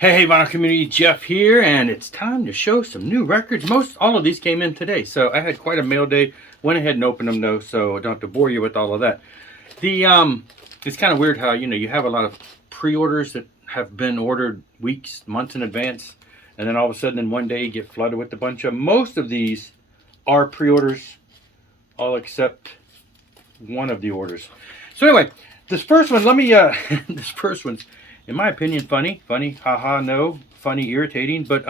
Hey, Vinyl Community, Jeff here, and it's time to show some new records. All of these came in today, so I had quite a mail day. Went ahead and opened them, though, so I don't have to bore you with all of that. It's kind of weird how, you have a lot of pre-orders that have been ordered weeks, months in advance, and then all of a sudden in one day you get flooded with a bunch of. Most of these are pre-orders, all except one of the orders. So anyway, this first one, this first one's, in my opinion, funny, haha, no, funny, irritating, but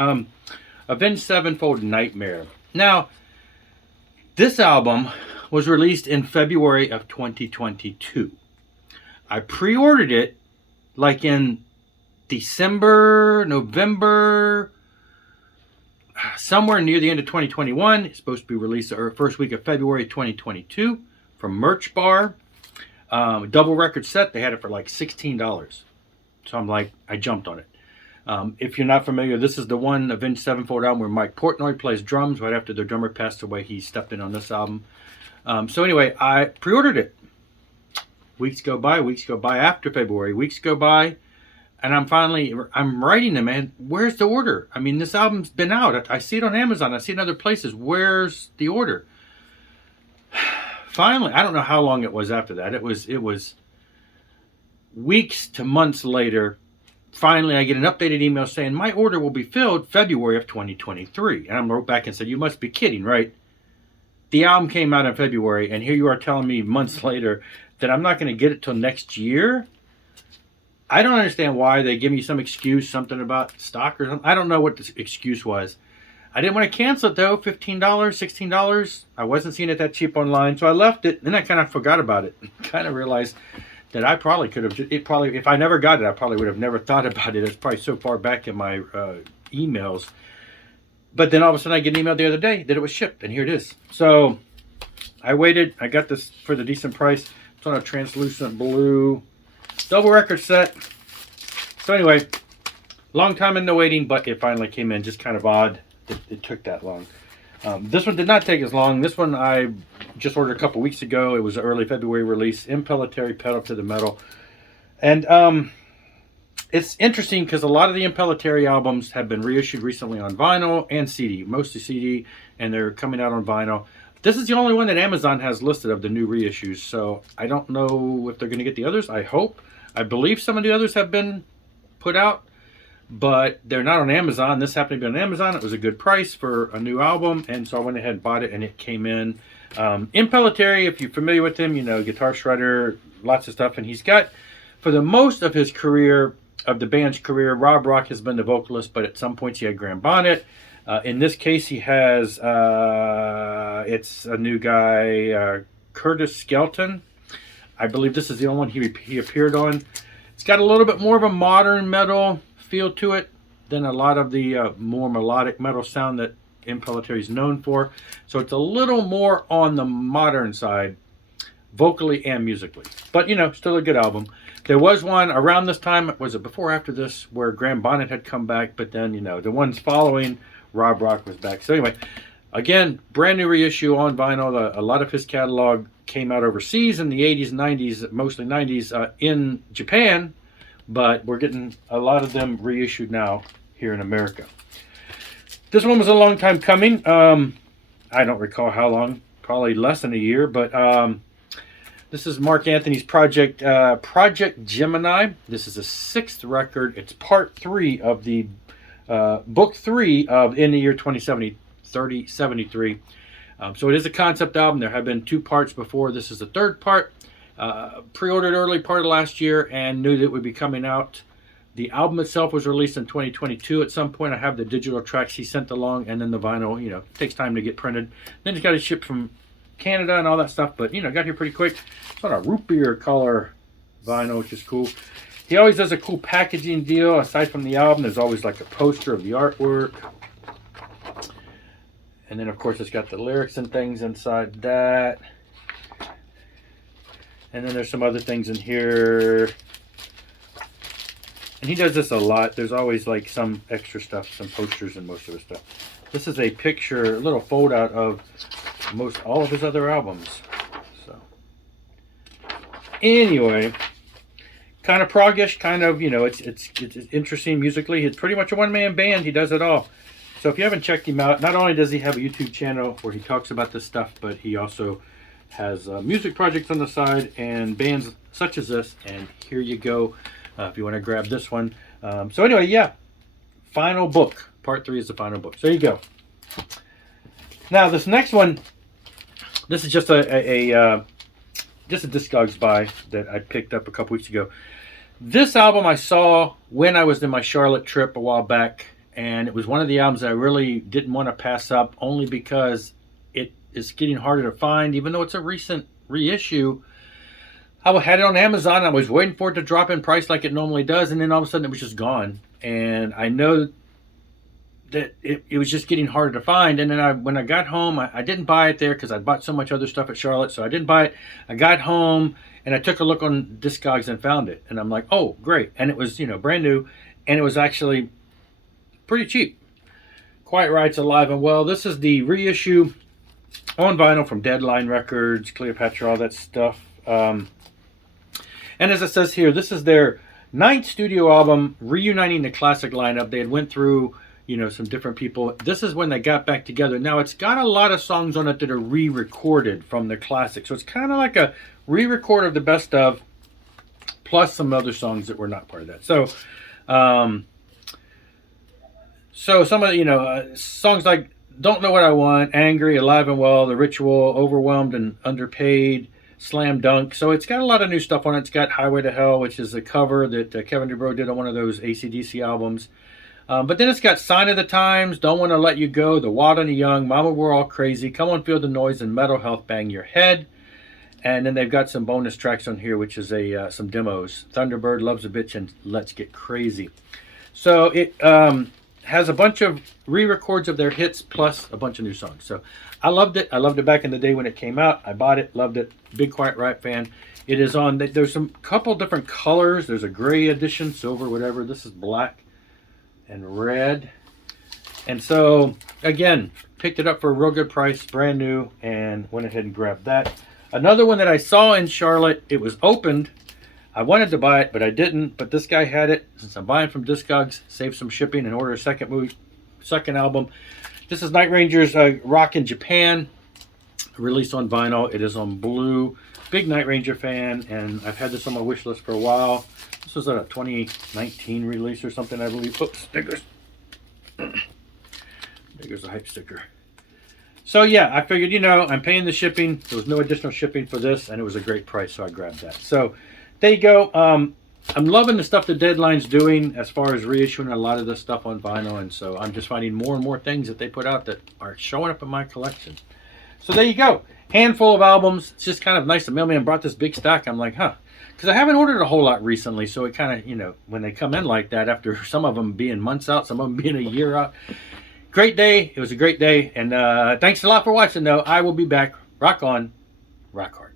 Avenged Sevenfold Nightmare. Now, this album was released in February of 2022. I pre-ordered it like in December, November, somewhere near the end of 2021. It's supposed to be released the first week of February 2022 from Merch Bar. Double record set. They had it for like $16. So I jumped on it. If you're not familiar, this is the one Avenged Sevenfold album where Mike Portnoy plays drums. Right after their drummer passed away, he stepped in on this album. So anyway, I pre-ordered it. Weeks go by after February. Weeks go by, and I'm writing them, man. Where's the order? I mean, this album's been out. I see it on Amazon. I see it in other places. Where's the order? Finally, I don't know how long it was after that. It was weeks to months later. Finally, I get an updated email saying my order will be filled February of 2023. And I wrote back and said, you must be kidding, right? The album came out in February, and here you are telling me months later that I'm not going to get it till next year? I don't understand why. They give me some excuse, something about stock or something. I don't know what the excuse was. I didn't want to cancel it, though. $15, $16. I wasn't seeing it that cheap online, so I left it. Then I kind of forgot about it. Kind of realized that I probably could have, if I never got it, I probably would have never thought about it. It's probably so far back in my emails. But then all of a sudden I get an email the other day that it was shipped, and here it is. So I waited. I got this for the decent price. It's on a translucent blue double record set. So anyway, long time in the waiting, but it finally came in. Just kind of odd that it took that long. This one did not take as long. This one I just ordered a couple weeks ago. It was an early February release. Impellitteri, Pedal to the Metal. And it's interesting because a lot of the Impellitteri albums have been reissued recently on vinyl and CD. Mostly CD, and they're coming out on vinyl. This is the only one that Amazon has listed of the new reissues. So I don't know if they're going to get the others. I hope. I believe some of the others have been put out, but they're not on Amazon. This happened to be on Amazon. It was a good price for a new album, and so I went ahead and bought it, and it came in. Impellitteri, if you're familiar with him, guitar shredder, lots of stuff, and he's got, for the most of his career, of the band's career, Rob Rock has been the vocalist, but at some points he had Graham Bonnet. In this case, he has, it's a new guy, Curtis Skelton. I believe this is the only one he appeared on. It's got a little bit more of a modern metal feel to it than a lot of the more melodic metal sound that Impellitteri is known for. So it's a little more on the modern side, vocally and musically. But, still a good album. There was one around this time, was it before or after this, where Graham Bonnet had come back, but then, the ones following, Rob Rock was back. So anyway, again, brand new reissue on vinyl. A lot of his catalog came out overseas in the 80s and 90s, mostly 90s, in Japan, but we're getting a lot of them reissued now here in America. This one was a long time coming. I don't recall how long, probably less than a year, but this is Mark Anthony's project, Project Gemini. This is the 6th record. It's part 3 of the book 3 of In the Year 3073. So it is a concept album. There have been 2 parts before. This is the 3rd part. Pre-ordered early part of last year and knew that it would be coming out. The album itself was released in 2022. At some point, I have the digital tracks he sent along, and then the vinyl, it takes time to get printed. Then it's got to ship from Canada and all that stuff, but, got here pretty quick. It's on a root beer color vinyl, which is cool. He always does a cool packaging deal. Aside from the album, there's always like a poster of the artwork. And then, of course, it's got the lyrics and things inside that. And then there's some other things in here. And he does this a lot. There's always like some extra stuff, some posters and most of his stuff. This is a picture, a little fold out of all of his other albums. So anyway, kind of proggish, kind of, it's interesting musically. He's pretty much a one-man band. He does it all. So if you haven't checked him out, not only does he have a YouTube channel where he talks about this stuff, but he also has music projects on the side and bands such as this. And here you go, if you want to grab this one. So anyway, yeah, final book. Part 3 is the final book. So there you go. Now this next one, this is just a Discogs buy that I picked up a couple weeks ago. This album I saw when I was in my Charlotte trip a while back, and it was one of the albums that I really didn't want to pass up, only because it is getting harder to find, even though it's a recent reissue. I had it on Amazon. I was waiting for it to drop in price like it normally does, and then all of a sudden it was just gone. And I know that it was just getting harder to find. And then when I got home, I didn't buy it there because I bought so much other stuff at Charlotte, so I didn't buy it. I got home and I took a look on Discogs and found it, and I'm like, oh great. And it was brand new, and it was actually pretty cheap. Quiet Riot's Alive and Well. This is the reissue on vinyl from Deadline Records, Cleopatra, all that stuff. And as it says here, this is their 9th studio album, reuniting the classic lineup. They had went through some different people. This is when they got back together. Now, it's got a lot of songs on it that are re-recorded from the classic. So it's kind of like a re-record of the best of, plus some other songs that were not part of that. So, some of the, songs like Don't Know What I Want, Angry, Alive and Well, The Ritual, Overwhelmed and Underpaid, Slam Dunk. So it's got a lot of new stuff on it. It's got Highway to Hell, which is a cover that Kevin DuBrow did on one of those AC/DC albums. But then it's got Sign of the Times, Don't Want to Let You Go, The Wild and the Young, Mama We're All Crazy, Come On Feel the Noise, and Mental Health, Bang Your Head. And then they've got some bonus tracks on here, which is some demos. Thunderbird, Loves a Bitch, and Let's Get Crazy. So it has a bunch of re-records of their hits, plus a bunch of new songs. So I loved it. I loved it back in the day when it came out. I bought it, loved it. Big Quiet Riot fan. It is on, there's some couple different colors. There's a gray edition, silver, whatever. This is black and red. And so again, picked it up for a real good price, brand new, and went ahead and grabbed that. Another one that I saw in Charlotte, it was opened. I wanted to buy it, but I didn't. But this guy had it. Since I'm buying from Discogs, save some shipping and order a second album. This is Night Ranger's Rock in Japan, released on vinyl. It is on blue. Big Night Ranger fan, and I've had this on my wish list for a while. This was a 2019 release or something, I believe. Oops, stickers. There's a hype sticker. So yeah, I figured, I'm paying the shipping. There was no additional shipping for this, and it was a great price, so I grabbed that. So there you go. I'm loving the stuff that Deadline's doing as far as reissuing a lot of this stuff on vinyl, and so I'm just finding more and more things that they put out that are showing up in my collection. So there you go. Handful of albums. It's just kind of nice. The mailman brought this big stack. I'm like, huh. Because I haven't ordered a whole lot recently, so it kind of, when they come in like that, after some of them being months out, some of them being a year out. Great day. It was a great day. And thanks a lot for watching, though. I will be back. Rock on. Rock hard.